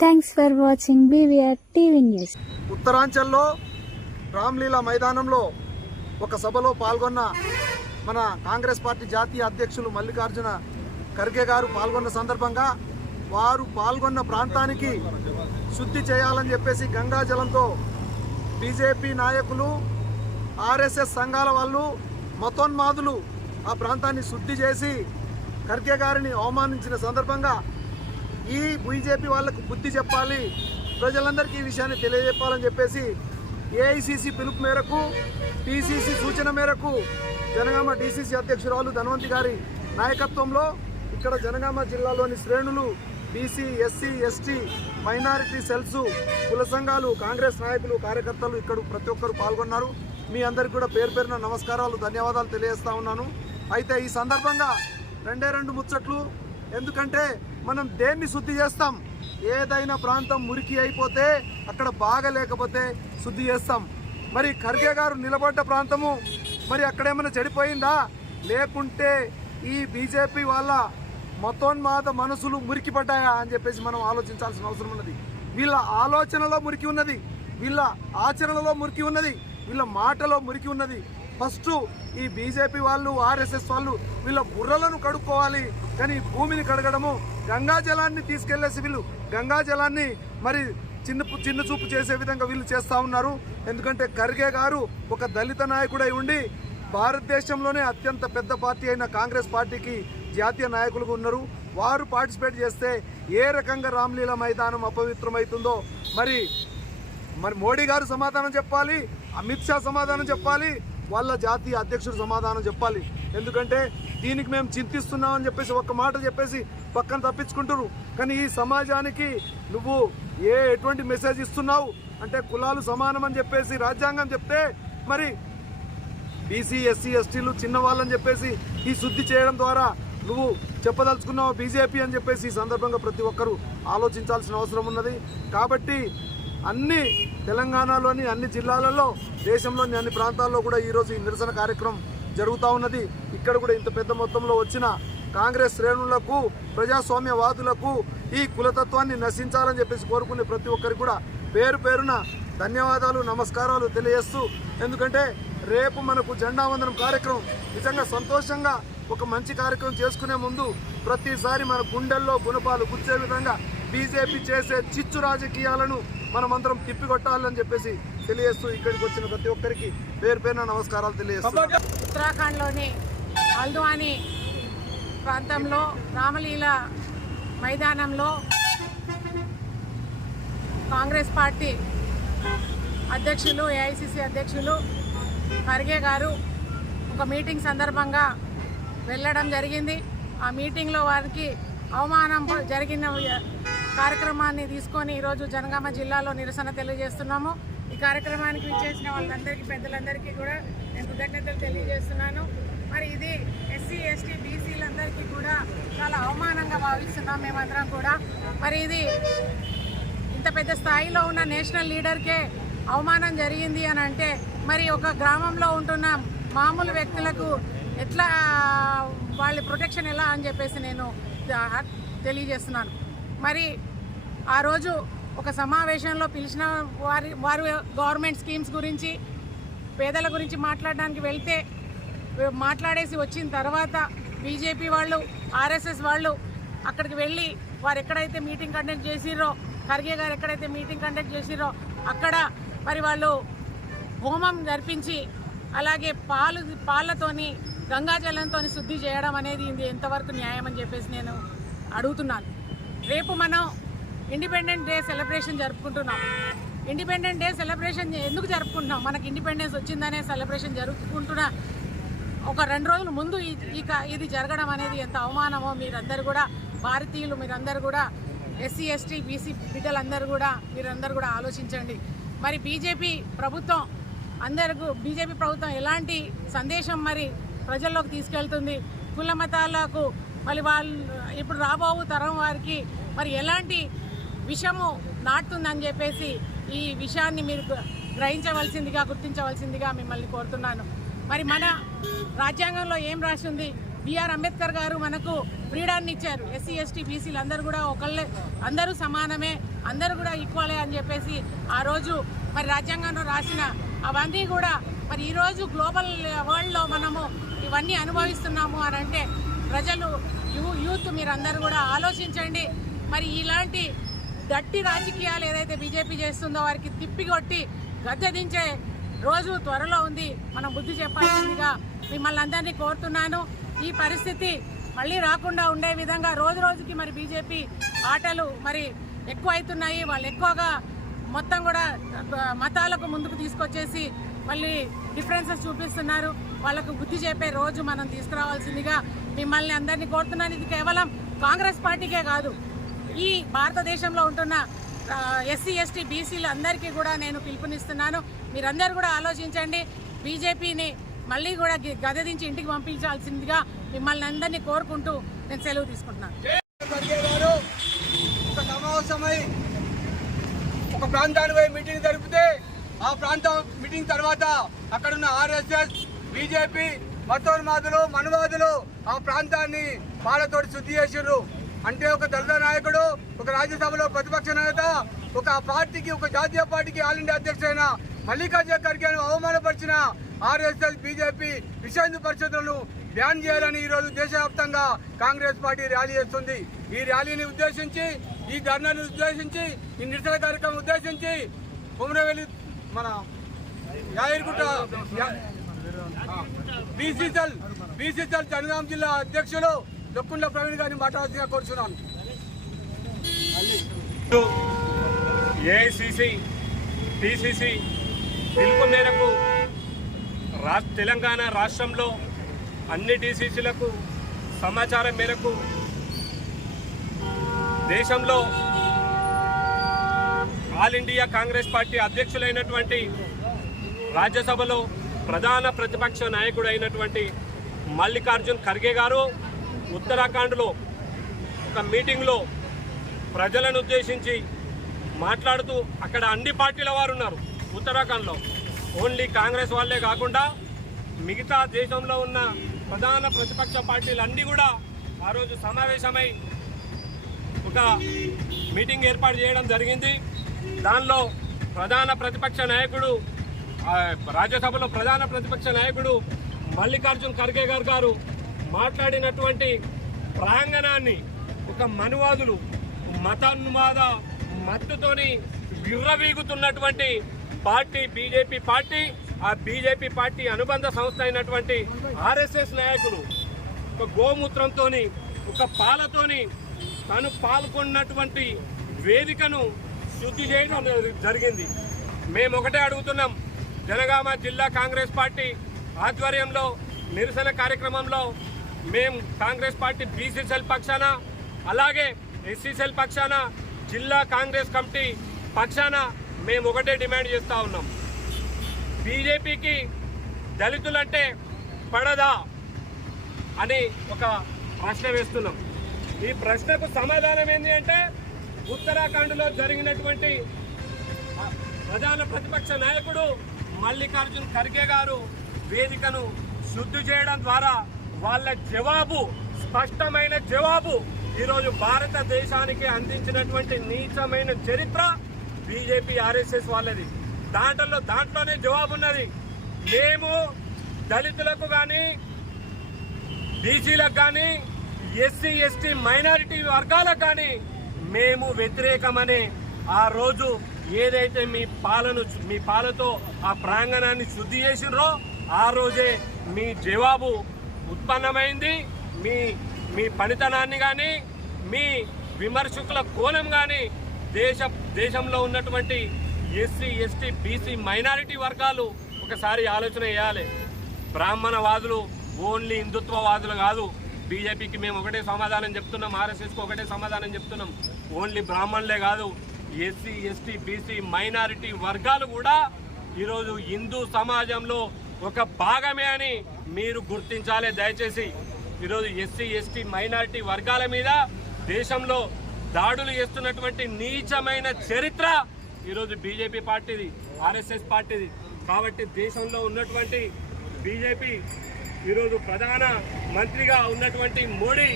Thanks for watching BVR TV news. ఉత్తరాంచల్లో రామ్లీలా మైదానంలో ఒక సభలో పాల్గొన్న మన కాంగ్రెస్ పార్టీ జాతీయ అధ్యక్షులు మల్లికార్జున ఖర్గే గారు పాల్గొన్న సందర్భంగా వారు పాల్గొన్న ప్రాంతానికి శుద్ధి చేయాలని చెప్పేసి గంగాజలంతో బీజేపీ నాయకులు, RSS సంఘాల వాళ్ళు, మతోన్మాదులు ఆ ప్రాంతాన్ని శుద్ధి చేసి ఖర్గే గారిని అవమానించిన సందర్భంగా ఈ బీజేపీ వాళ్ళకు బుద్ధి చెప్పాలి, ప్రజలందరికీ ఈ విషయాన్ని తెలియజెప్పాలని చెప్పేసి AICC పిలుపు మేరకు, PCC సూచన మేరకు జనగామ DCC అధ్యక్షురాలు ధన్వంతి గారి నాయకత్వంలో ఇక్కడ జనగామ జిల్లాలోని శ్రేణులు, BC, SC, ST, minority cells, కుల సంఘాలు, కాంగ్రెస్ నాయకులు, కార్యకర్తలు ఇక్కడ ప్రతి ఒక్కరు పాల్గొన్నారు. మీ అందరికీ కూడా పేరు పేరున నమస్కారాలు, ధన్యవాదాలు తెలియజేస్తా ఉన్నాను. అయితే ఈ సందర్భంగా రెండు ముచ్చట్లు. ఎందుకంటే మనం దేన్ని శుద్ధి చేస్తాం? ఏదైనా ప్రాంతం మురికి అయిపోతే, అక్కడ బాగా లేకపోతే శుద్ధి చేస్తాం. మరి ఖర్గే గారు నిలబడ్డ ప్రాంతము మరి అక్కడేమైనా చెడిపోయిందా, లేకుంటే ఈ బీజేపీ వాళ్ళ మతోన్మాద మనసులు మురికి పడ్డాయా అని చెప్పేసి మనం ఆలోచించాల్సిన అవసరం ఉన్నది. వీళ్ళ ఆలోచనలో మురికి ఉన్నది, వీళ్ళ ఆచరణలో మురికి ఉన్నది, వీళ్ళ మాటలో మురికి ఉన్నది. ఫస్ట్ ఈ బీజేపీ వాళ్ళు, RSS వాళ్ళు వీళ్ళ బుర్రలను కడుక్కోవాలి. కానీ భూమిని కడగడము, గంగా జలాన్ని తీసుకెళ్లేసి వీళ్ళు గంగా జలాన్ని మరి చిన్న చూపు చేసే విధంగా వీళ్ళు చేస్తూ ఉన్నారు. ఎందుకంటే ఖర్గే గారు ఒక దళిత నాయకుడై ఉండి భారతదేశంలోనే అత్యంత పెద్ద పార్టీ అయిన కాంగ్రెస్ పార్టీకి జాతీయ నాయకులుగా ఉన్నారు. వారు పార్టిసిపేట్ చేస్తే ఏ రకంగా రామ్లీలా మైదానం అపవిత్రమవుతుందో మరి మోడీ గారు సమాధానం చెప్పాలి, అమిత్ షా సమాధానం చెప్పాలి, వాళ్ళ జాతీయ అధ్యక్షుడు సమాధానం చెప్పాలి. ఎందుకంటే దీనికి మేము చింతిస్తున్నామని చెప్పేసి ఒక్క మాట చెప్పేసి పక్కన తప్పించుకుంటున్నారు. కానీ ఈ సమాజానికి నువ్వు ఎటువంటి మెసేజ్ ఇస్తున్నావు అంటే కులాలు సమానం అని చెప్పేసి రాజ్యాంగం చెప్తే, మరి BC, SC, STలు చిన్నవాళ్ళని చెప్పేసి ఈ శుద్ధి చేయడం ద్వారా నువ్వు చెప్పదలుచుకున్నావు బీజేపీ అని చెప్పేసి ఈ సందర్భంగా ప్రతి ఒక్కరూ ఆలోచించాల్సిన అవసరం ఉన్నది. కాబట్టి అన్ని తెలంగాణలోని అన్ని జిల్లాలలో, దేశంలోని అన్ని ప్రాంతాల్లో కూడా ఈరోజు ఈ నిరసన కార్యక్రమం జరుగుతూ ఉన్నది. ఇక్కడ కూడా ఇంత పెద్ద మొత్తంలో వచ్చిన కాంగ్రెస్ శ్రేణులకు, ప్రజాస్వామ్యవాదులకు ఈ కులతత్వాన్ని నశించాలని చెప్పేసి కోరుకునే ప్రతి ఒక్కరికి కూడా పేరు పేరున ధన్యవాదాలు, నమస్కారాలు తెలియజేస్తూ, ఎందుకంటే రేపు మనకు జెండా వందనం కార్యక్రమం నిజంగా సంతోషంగా ఒక మంచి కార్యక్రమం చేసుకునే ముందు ప్రతిసారి మన గుండెల్లో గుణపాలు గుచ్చే విధంగా బీజేపీ చేసే చిచ్చు రాజకీయాలను మనమందరం తిప్పికొట్టాలని చెప్పేసి తెలియజేస్తూ ఇక్కడికి వచ్చిన ప్రతి ఒక్కరికి పేరు పేరున నమస్కారాలు తెలియజేస్తూ, ఉత్తరాఖండ్లోని హల్ద్వానీ ప్రాంతంలో రామలీలా మైదానంలో కాంగ్రెస్ పార్టీ అధ్యక్షులు, AICC అధ్యక్షులు ఖర్గే గారు ఒక మీటింగ్ సందర్భంగా వెళ్ళడం జరిగింది. ఆ మీటింగ్లో వారికి అవమానం జరిగిన కార్యక్రమాన్ని తీసుకొని ఈరోజు జనగామ జిల్లాలో నిరసన తెలియజేస్తున్నాము. ఈ కార్యక్రమానికి విచ్చేసిన వాళ్ళందరికీ, పెద్దలందరికీ కూడా నేను కృతజ్ఞతలు తెలియజేస్తున్నాను. మరి ఇది SC, ST, BCలందరికీ కూడా చాలా అవమానంగా భావిస్తున్నాం మేమందరం కూడా. మరి ఇది ఇంత పెద్ద స్థాయిలో ఉన్న నేషనల్ లీడర్కే అవమానం జరిగింది అని అంటే, మరి ఒక గ్రామంలో ఉంటున్న మామూలు వ్యక్తులకు ఎట్లా వాళ్ళ ప్రొటెక్షన్ ఎలా అని చెప్పేసి నేను తెలియజేస్తున్నాను. మరి ఆ రోజు ఒక సమావేశంలో పిలిచిన వారు గవర్నమెంట్ స్కీమ్స్ గురించి, పేదల గురించి మాట్లాడడానికి వెళ్తే మాట్లాడేసి వచ్చిన తర్వాత బీజేపీ వాళ్ళు, RSS వాళ్ళు అక్కడికి వెళ్ళి వారు ఎక్కడైతే మీటింగ్ కండక్ట్ చేసిరో, ఖర్గే గారు ఎక్కడైతే మీటింగ్ కండక్ట్ చేసిరో అక్కడ మరి వాళ్ళు హోమం జరిపించి, అలాగే పాలతోని గంగాజలంతో శుద్ధి చేయడం అనేది ఇది ఎంతవరకు న్యాయం అని చెప్పేసి నేను అడుగుతున్నాను. రేపు మనం ఇండిపెండెన్స్ డే సెలబ్రేషన్ జరుపుకుంటున్నాం. ఇండిపెండెన్స్ డే సెలబ్రేషన్ ఎందుకు జరుపుకుంటున్నాం? మనకి ఇండిపెండెన్స్ వచ్చిందనే సెలబ్రేషన్ జరుపుకుంటున్న ఒక 2 రోజుల ముందు ఇది జరగడం అనేది ఎంత అవమానమో మీరందరూ కూడా, భారతీయులు మీరందరూ కూడా, SC, ST, BC బిడ్డలందరూ కూడా మీరందరూ కూడా ఆలోచించండి. మరి బీజేపీ ప్రభుత్వం ఎలాంటి సందేశం మరి ప్రజల్లోకి తీసుకెళ్తుంది? కుల మతాలకు మరి వాళ్ళు ఇప్పుడు రాబో తరం వారికి మరి ఎలాంటి విషము నాటుతుందని చెప్పేసి ఈ విషయాన్ని మీరు గ్రహించవలసిందిగా, గుర్తించవలసిందిగా మిమ్మల్ని కోరుతున్నాను. మరి మన రాజ్యాంగంలో ఏం రాసింది? బిఆర్ అంబేద్కర్ గారు మనకు ఫ్రీడాన్ని ఇచ్చారు. ఎస్సీ ఎస్టీ బీసీలు అందరూ కూడా ఒకళ్ళే, అందరూ సమానమే, అందరూ కూడా ఈక్వలే అని చెప్పేసి ఆ రోజు మరి రాజ్యాంగంలో రాసిన అవన్నీ కూడా మరి ఈరోజు గ్లోబల్ వరల్డ్లో మనము ఇవన్నీ అనుభవిస్తున్నాము అని అంటే ప్రజలు యూత్ మీరందరూ కూడా ఆలోచించండి. మరి ఇలాంటి గట్టి రాజకీయాలు ఏదైతే బీజేపీ చేస్తుందో వారికి తిప్పికొట్టి గద్దె దించే రోజు త్వరలో ఉంది. మనం బుద్ధి చెప్పాల్సిందిగా మిమ్మల్ని అందరినీ కోరుతున్నాను. ఈ పరిస్థితి మళ్ళీ రాకుండా ఉండే విధంగా రోజు రోజుకి మరి బీజేపీ ఆటలు మరి ఎక్కువ అవుతున్నాయి. వాళ్ళు ఎక్కువగా మొత్తం కూడా మతాలకు ముందుకు తీసుకొచ్చేసి మళ్ళీ డిఫరెన్సెస్ చూపిస్తున్నారు. వాళ్ళకు బుద్ధి చెప్పే రోజు మనం తీసుకురావాల్సిందిగా మిమ్మల్ని అందరినీ కోరుతున్నాను. ఇది కేవలం కాంగ్రెస్ పార్టీకే కాదు, ఈ భారతదేశంలో ఉంటున్న ఎస్సీ ఎస్టీ బీసీలు అందరికీ కూడా నేను పిలుపునిస్తున్నాను. మీరందరూ కూడా ఆలోచించండి. బీజేపీని మళ్ళీ కూడా గదదించి ఇంటికి పంపించాల్సిందిగా మిమ్మల్ని అందరినీ కోరుకుంటూ నేను సెలవు తీసుకుంటున్నాను. ఒక సమావేశమై ఒక ప్రాంతానికి మీటింగ్ జరిపితే ఆ ప్రాంతం మీటింగ్ తర్వాత అక్కడున్న ఆర్ఎస్ఎస్ బీజేపీ మతోన్మాదులు మనువాదులు ఆ ప్రాంతాన్ని వాళ్ళతోటి శుద్ధి చేసిర్రు. అంటే ఒక దళిత నాయకుడు, ఒక రాజ్యసభలో ప్రతిపక్ష నేత, ఒక పార్టీకి, ఒక జాతీయ పార్టీకి ఆల్ ఇండియా అధ్యక్షుడైన మల్లికార్జున ఖర్గేను అవమానపరిచిన RSS BJP Vishwa Hindu పరిషత్తులను ban చేయాలని ఈరోజు దేశవ్యాప్తంగా కాంగ్రెస్ పార్టీ ర్యాలీ చేస్తుంది. ఈ ర్యాలీని ఉద్దేశించి, ఈ ధర్నాను ఉద్దేశించి, ఈ నిరసన కార్యక్రమం ఉద్దేశించి కుమరవెల్లి మన యాదగిరిగుట్ట బీసీసీఎల్ జనగాం జిల్లా అధ్యక్షులు దొక్కుండ్ల ప్రవీణ్ గారిని మాట్లాడాల్సిందిగా కోరుచున్నాను. ఏఐసిసి పిసిసి పిలుపు మేరకు తెలంగాణ రాష్ట్రంలో అన్ని డిసిసిలకు సమాచారం మేరకు దేశంలో ఆల్ ఇండియా కాంగ్రెస్ పార్టీ అధ్యక్షులైనటువంటి రాజ్యసభలో ప్రధాన ప్రతిపక్ష నాయకుడు అయినటువంటి మల్లికార్జున్ ఖర్గే గారు ఉత్తరాఖండ్లో ఒక మీటింగ్లో ప్రజలను ఉద్దేశించి మాట్లాడుతూ, అక్కడ అన్ని పార్టీల వారు ఉన్నారు ఉత్తరాఖండ్లో, ఓన్లీ కాంగ్రెస్ వాళ్ళే కాకుండా మిగతా దేశంలో ఉన్న ప్రధాన ప్రతిపక్ష పార్టీలు అన్నీ కూడా ఆ రోజు సమావేశమై ఒక మీటింగ్ ఏర్పాటు చేయడం జరిగింది. దానిలో ప్రధాన ప్రతిపక్ష నాయకుడు, రాజ్యసభలో ప్రధాన ప్రతిపక్ష నాయకుడు మల్లికార్జున్ ఖర్గే గారు మాట్లాడినటువంటి ప్రాంగణాన్ని ఒక మనువాదులు మతోన్మాద మత్తుతోని విర్రవీగుతున్నటువంటి పార్టీ బీజేపీ పార్టీ, ఆ బీజేపీ పార్టీ అనుబంధ సంస్థ అయినటువంటి ఆర్ఎస్ఎస్ నాయకులు ఒక గోమూత్రంతో, ఒక పాలతోని తాను పాల్గొన్నటువంటి వేదికను శుద్ధి చేయడం జరిగింది. మేము ఒకటే అడుగుతున్నాం, జనగామ జిల్లా కాంగ్రెస్ పార్టీ ఆధ్వర్యంలో నిరసన కార్యక్రమంలో మేము కాంగ్రెస్ పార్టీ బీసీసీఎల్ పక్షాన, అలాగే ఎస్సీసీఎల్ పక్షాన, జిల్లా కాంగ్రెస్ కమిటీ పక్షాన మేము ఒకటే డిమాండ్ చేస్తూ ఉన్నాం. బీజేపీకి దళితులంటే పడదా అని ఒక ప్రశ్న వేస్తున్నాం. ఈ ప్రశ్నకు సమాధానం ఏంటి అంటే, ఉత్తరాఖండ్లో జరిగినటువంటి ప్రధాన ప్రతిపక్ష నాయకుడు మల్లికార్జున్ ఖర్గే గారు వేదికను శుద్ధి చేయడం ద్వారా వాళ్ళ జవాబు, స్పష్టమైన జవాబు ఈరోజు భారతదేశానికి అందించినటువంటి నీచమైన చరిత్ర బీజేపీ ఆర్ఎస్ఎస్ వాళ్ళది. దాంట్లోనే జవాబు ఉన్నది. మేము దళితులకు కానీ, బీసీలకు కానీ, ఎస్సీ ఎస్టీ మైనారిటీ వర్గాలకు కానీ మేము వ్యతిరేకమని ఆ రోజు ఏదైతే మీ పాలతో ఆ ప్రాంగణాన్ని శుద్ధి చేసినరో ఆ రోజే మీ జవాబు ఉత్పన్నమైంది. మీ పనితనాన్ని కానీ, మీ విమర్శకుల కోణం కానీ దేశంలో ఉన్నటువంటి ఎస్సీ ఎస్టీ బీసీ మైనారిటీ వర్గాలు ఒకసారి ఆలోచన చేయాలి. బ్రాహ్మణవాదులు ఓన్లీ హిందుత్వవాదులు కాదు. బీజేపీకి మేము ఒకటే సమాధానం చెప్తున్నాం, ఆర్ఎస్ఎస్కి ఒకటే సమాధానం చెప్తున్నాం. ఓన్లీ బ్రాహ్మణులే కాదు, ఎస్సీ ఎస్టీ బీసీ మైనారిటీ వర్గాలు కూడా ఈరోజు హిందూ సమాజంలో ఒక భాగమే అని మీరు గుర్తించాలి దయచేసి. ఈరోజు ఎస్సీ ఎస్టీ మైనారిటీ వర్గాల మీద దేశంలో దాడులు చేస్తున్నటువంటి నీచమైన చరిత్ర ఈరోజు బీజేపీ పార్టీది, ఆర్ఎస్ఎస్ పార్టీది. కాబట్టి దేశంలో ఉన్నటువంటి బీజేపీ ఈరోజు ప్రధాన మంత్రిగా ఉన్నటువంటి మోడీ,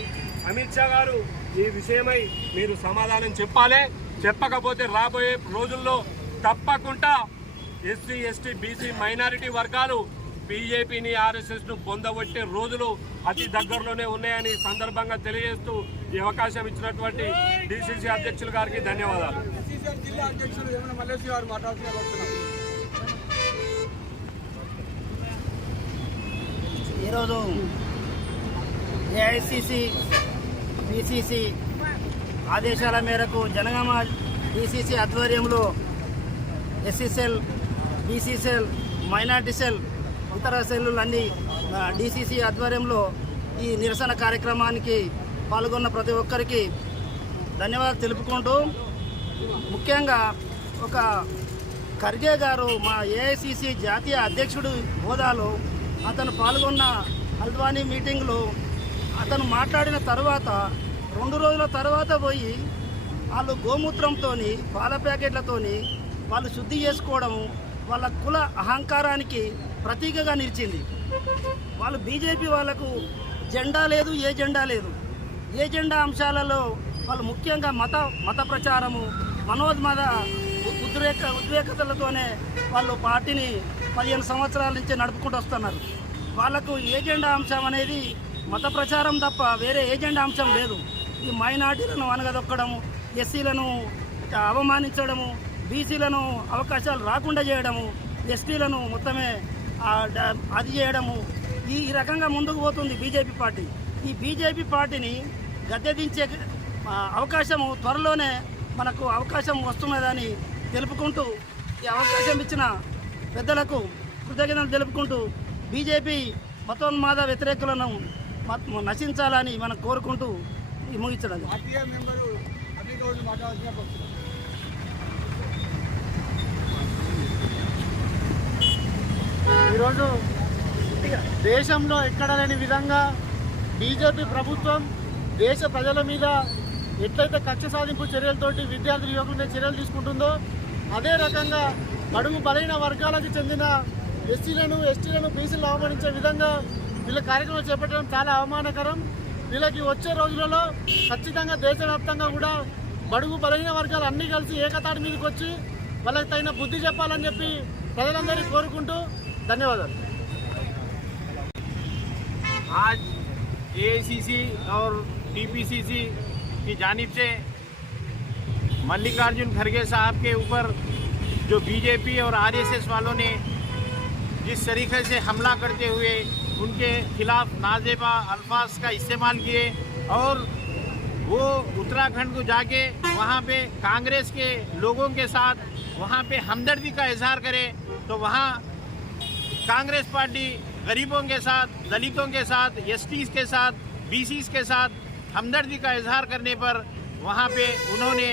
అమిత్ షా గారు ఈ విషయమై మీరు సమాధానం చెప్పాలి. చెప్పకపోతే రాబోయే రోజుల్లో తప్పకుండా ఎస్సీ, ఎస్టీ, బీసీ, మైనారిటీ వర్గాలు బీజేపీని, ఆర్ఎస్ఎస్ను పొందబట్టే రోజులు అతి దగ్గరలోనే ఉన్నాయని సందర్భంగా తెలియజేస్తూ ఈ అవకాశం ఇచ్చినటువంటి డీసీసీ అధ్యక్షులు గారికి ధన్యవాదాలు. జిల్లా అధ్యక్షులు యమున మల్లేష్ గారు మాట్లాడుతున్నారు. ఈరోజు ఏఐసిసి, బీసీసీ ఆదేశాల మేరకు జనగామ డీసీసీ ఆధ్వర్యంలో SC cell, BC cell, minority cell, ఇతర సెల్లులన్నీ డీసీసీ ఆధ్వర్యంలో ఈ నిరసన కార్యక్రమానికి పాల్గొన్న ప్రతి ఒక్కరికి ధన్యవాదాలు తెలుపుకుంటూ, ముఖ్యంగా ఒక ఖర్గే గారు మా ఏఐసిసి జాతీయ అధ్యక్షుడు హోదాలో అతను పాల్గొన్న హల్ద్వానీ మీటింగ్లో అతను మాట్లాడిన తర్వాత 2 రోజుల తర్వాత పోయి వాళ్ళు గోమూత్రంతో, పాల ప్యాకెట్లతోని వాళ్ళు శుద్ధి చేసుకోవడము వాళ్ళ కుల అహంకారానికి ప్రతీకగా నిలిచింది. వాళ్ళు బీజేపీ వాళ్ళకు జెండా లేదు, ఏ జెండా లేదు. ఏ జెండా అంశాలలో వాళ్ళు ముఖ్యంగా మత ప్రచారము, మనోన్మాద ఉద్రేకతలతోనే వాళ్ళు పార్టీని 15 సంవత్సరాల నుంచి నడుపుకుంటూ వస్తున్నారు. వాళ్ళకు ఏజెండా అంశం అనేది మత ప్రచారం తప్ప వేరే ఏజెండా అంశం లేదు. ఈ మైనార్టీలను అనగదొక్కడము, ఎస్సీలను అవమానించడము, బీసీలను అవకాశాలు రాకుండా చేయడము, ఎస్టీలను మొత్తమే అది చేయడము, ఈ రకంగా ముందుకు పోతుంది బీజేపీ పార్టీ. ఈ బీజేపీ పార్టీని గద్దెదించే అవకాశము త్వరలోనే మనకు అవకాశం వస్తున్నదని తెలుపుకుంటూ, ఈ అవకాశం ఇచ్చిన పెద్దలకు కృతజ్ఞతలు తెలుపుకుంటూ, బీజేపీ మతోన్మాద వ్యతిరేకులను నశించాలని మనం కోరుకుంటూ ముగించడం. ఈరోజు దేశంలో ఎక్కడ లేని విధంగా బీజేపీ ప్రభుత్వం దేశ ప్రజల మీద ఎట్లయితే కక్ష సాధింపు చర్యలతోటి విద్యార్థుల యువకుల మీద చర్యలు తీసుకుంటుందో, అదే రకంగా బడుగు బలైన వర్గాలకు చెందిన ఎస్సీలను, ఎస్టీలను, బీసీలను అవమానించే విధంగా వీళ్ళ కార్యక్రమం చేపట్టడం చాలా అవమానకరం. వీళ్ళకి వచ్చే రోజులలో ఖచ్చితంగా దేశవ్యాప్తంగా కూడా బడుగు బలహీన వర్గాలు అన్నీ కలిసి ఏకతాటి మీదకి వచ్చి వాళ్ళకి తగిన బుద్ధి చెప్పాలని చెప్పి ప్రజలందరినీ కోరుకుంటూ ధన్యవాదాలు. आज एआईसीसी और टीपीसीसी की जानिब से मल्लिकार्जुन खड़गे साहब के ऊपर जो बीजेपी और आरएसएस वालों ने जिस तरीके से हमला करते हुए उनके खिलाफ नाजेबा अल्फाज का इस्तेमाल किए और वो उत्तराखंड को जाके वहाँ पे कांग्रेस के लोगों के साथ वहाँ पे हमदर्दी का इजहार करे, तो वहाँ कांग्रेस पार्टी गरीबों के साथ, दलितों के साथ, एसटीज के साथ, बीसीज के साथ हमदर्दी का इजहार करने पर वहाँ पे उन्होंने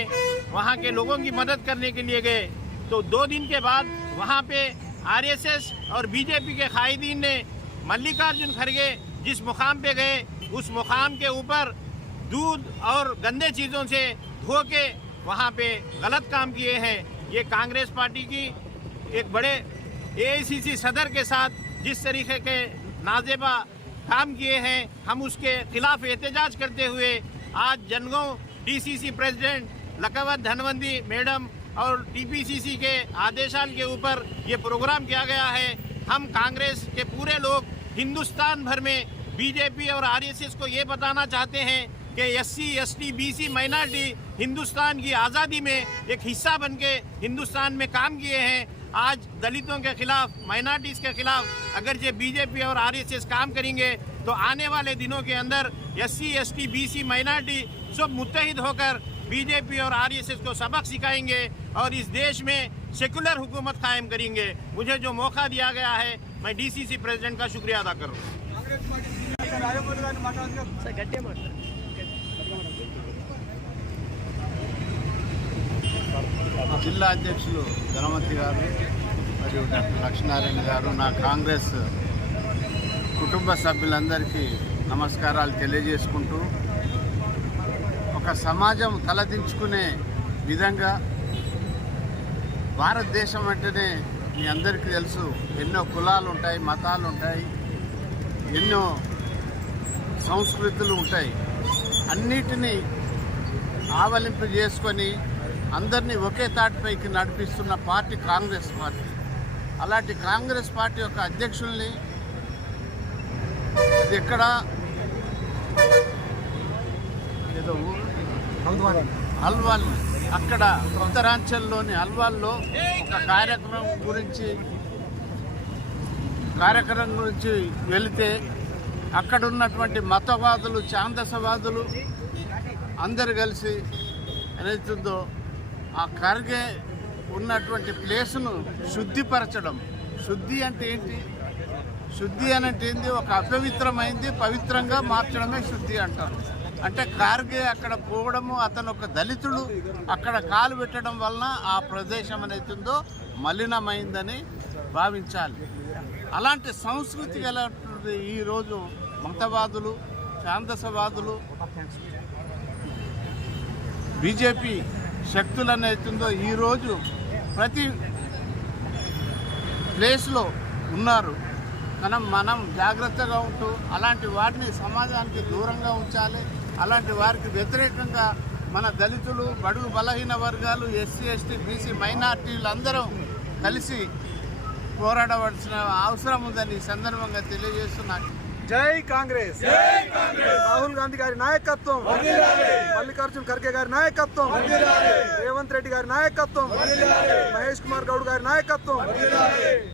वहाँ के लोगों की मदद करने के लिए गए। तो 2 दिन के बाद वहाँ पे आरएसएस और बीजेपी के कायदीन ने मल्लिकार्जुन खड़गे जिस मुकाम पे गए उस मुकाम के ऊपर दूध और गंदे चीज़ों से धो के वहाँ पे गलत काम किए हैं। ये कांग्रेस पार्टी की एक बड़े एआईसीसी सदर के साथ जिस तरीके के नाजेबा काम किए हैं, हम उसके खिलाफ एहतजाज करते हुए आज Jangaon DCC president Lakavath Dhanavanthi madam और टीपीसीसी के आदेशाल के ऊपर ये प्रोग्राम किया गया है। हम कांग्रेस के पूरे लोग हिंदुस्तान भर में बीजेपी और आरएसएस को ये बताना चाहते हैं कि SC, ST, BC, minority Hindustan की आज़ादी में एक हिस्सा बन के हिंदुस्तान में काम किए हैं। आज दलितों के खिलाफ, माइनॉरिटीज़ के खिलाफ अगर ये बीजेपी और आरएसएस काम करेंगे तो आने वाले दिनों के अंदर एससी, एसटी, बीसी, माइनॉरिटी सब मुत्तहिद होकर बीजेपी और आरएसएस को सबक सिखाएंगे और इस देश में सेकुलर हुकूमत कायम करेंगे। मुझे जो मौका दिया गया है मैं डीसीसी प्रेसिडेंट का शुक्रिया अदा करूँ। జిల్లా అధ్యక్షులు ధనవంతి గారు మరియు డాక్టర్ లక్ష్మీనారాయణ గారు, నా కాంగ్రెస్ కుటుంబ సభ్యులందరికీ నమస్కారాలు తెలియజేసుకుంటూ, ఒక సమాజం తలదించుకునే విధంగా భారతదేశం అంటేనే మీ అందరికీ తెలుసు ఎన్నో కులాలు ఉంటాయి, మతాలు ఉంటాయి. ఎన్నో సంస్కృతులు ఉంటాయి. అన్నిటినీ ఆవలింపు చేసుకొని అందరినీ ఒకే తాటిపైకి నడిపిస్తున్న పార్టీ కాంగ్రెస్ పార్టీ. అలాంటి కాంగ్రెస్ పార్టీ యొక్క అధ్యక్షుల్ని ఇది ఎక్కడ ఏదో అల్వాల్, అక్కడ ఉత్తరాంచల్లోని అల్వాల్లో ఒక కార్యక్రమం గురించి వెళితే అక్కడ ఉన్నటువంటి మతవాదులు, ఛాందసవాదులు అందరు కలిసి ఏదైతుందో ఆ ఖర్గే ఉన్నటువంటి ప్లేసును శుద్ధిపరచడం. శుద్ధి అంటే ఏంటి? శుద్ధి అంటే ఏంటి? ఒక అపవిత్రమైంది పవిత్రంగా మార్చడమే శుద్ధి అంటారు. అంటే ఖార్గే అక్కడ పోవడము, అతను ఒక దళితుడు అక్కడ కాలు పెట్టడం వలన ఆ ప్రదేశం అనేతుందో మలినమైందని భావించాలి. అలాంటి సంస్కృతి గలటువంటి ఈరోజు మతవాదులు, ఛాందసవాదులు, బీజేపీ శక్తులు అనేతుందో ఈరోజు ప్రతి ప్లేస్లో ఉన్నారు. మనం జాగ్రత్తగా ఉంటూ అలాంటి వాటిని సమాజానికి దూరంగా ఉంచాలి. అలాంటి వారికి వ్యతిరేకంగా మన దళితులు, బడుగు బలహీన వర్గాలు, ఎస్సీ ఎస్టీ బీసీ మైనార్టీలు అందరం కలిసి పోరాడవలసిన అవసరం ఉందని ఈ సందర్భంగా తెలియజేస్తున్నాను. జై కాంగ్రెస్, రాహుల్ గాంధీ గారి నాయకత్వం, మల్లికార్జున్ ఖర్గే గారి నాయకత్వం, రేవంత్ రెడ్డి గారి నాయకత్వం, మహేష్ కుమార్ గౌడ్ గారి నాయకత్వం.